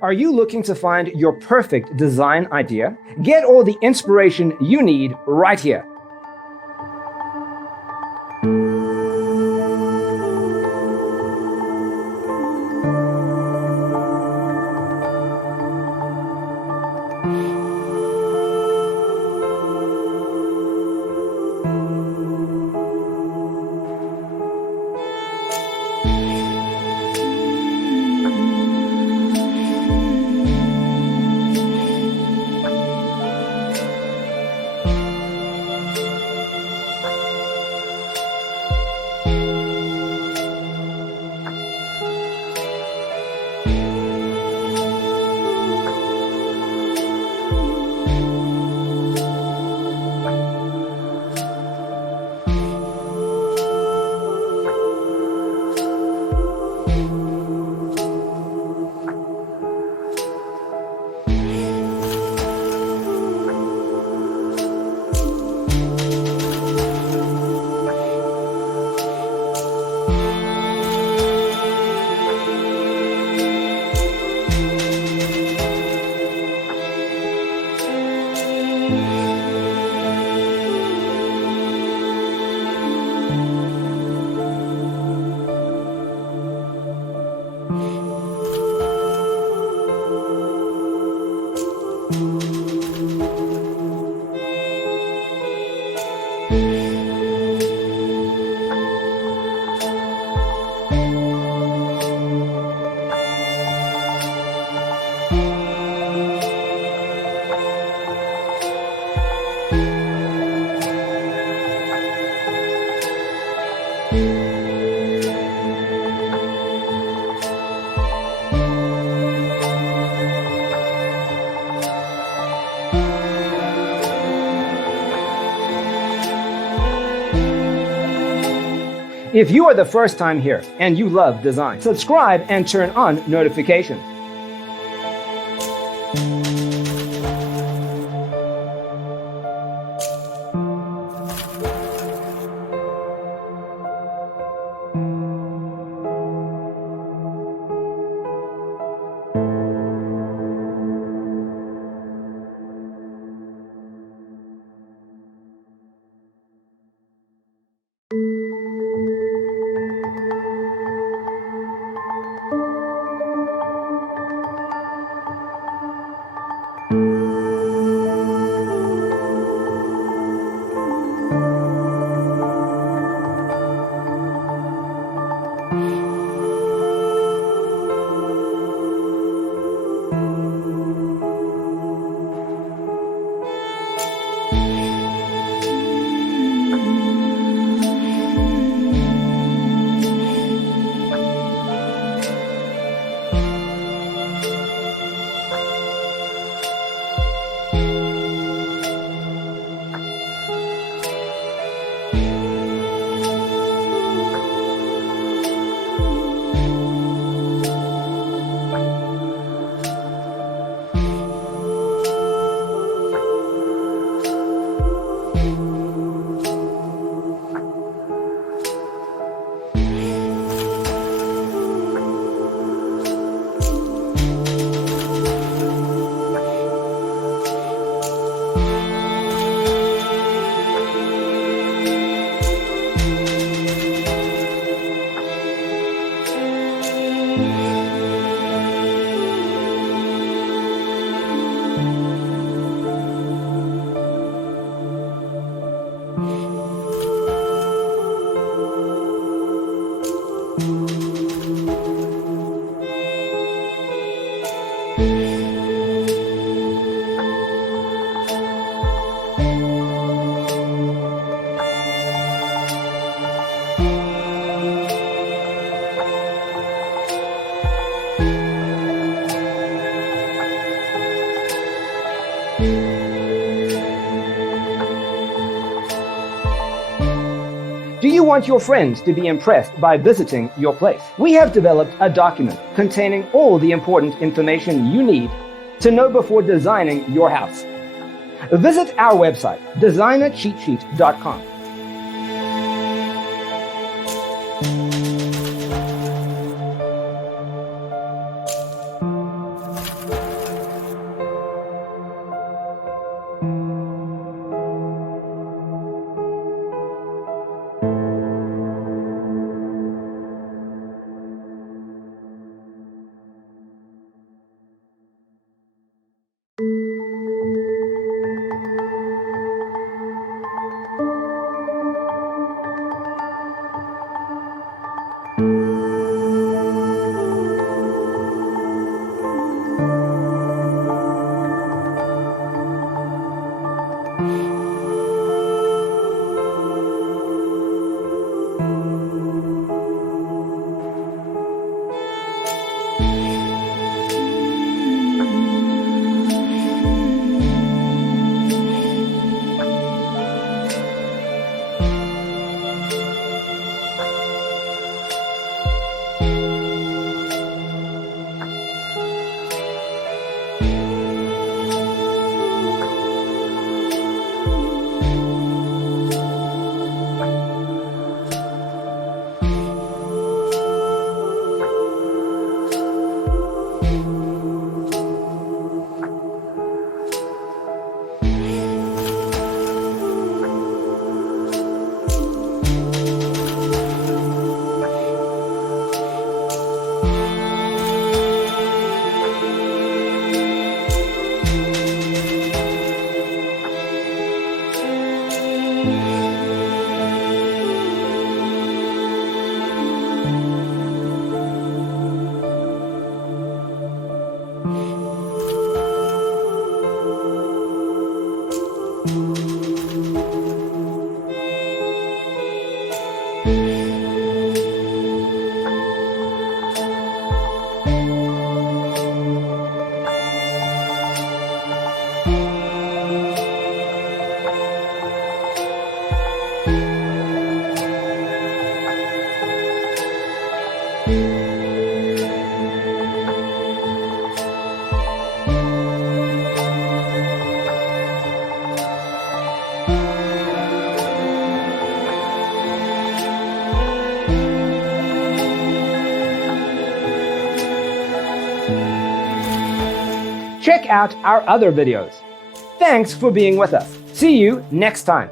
Are you looking to find your perfect design idea? Get all the inspiration you need right here. If you are the first time here and you love design, subscribe and turn on notifications. Do you want your friends to be impressed by visiting your place? We have developed a document containing all the important information you need to know before designing your house. Visit our website, designercheatsheet.com. check out our other videos. Thanks for being with us. See you next time.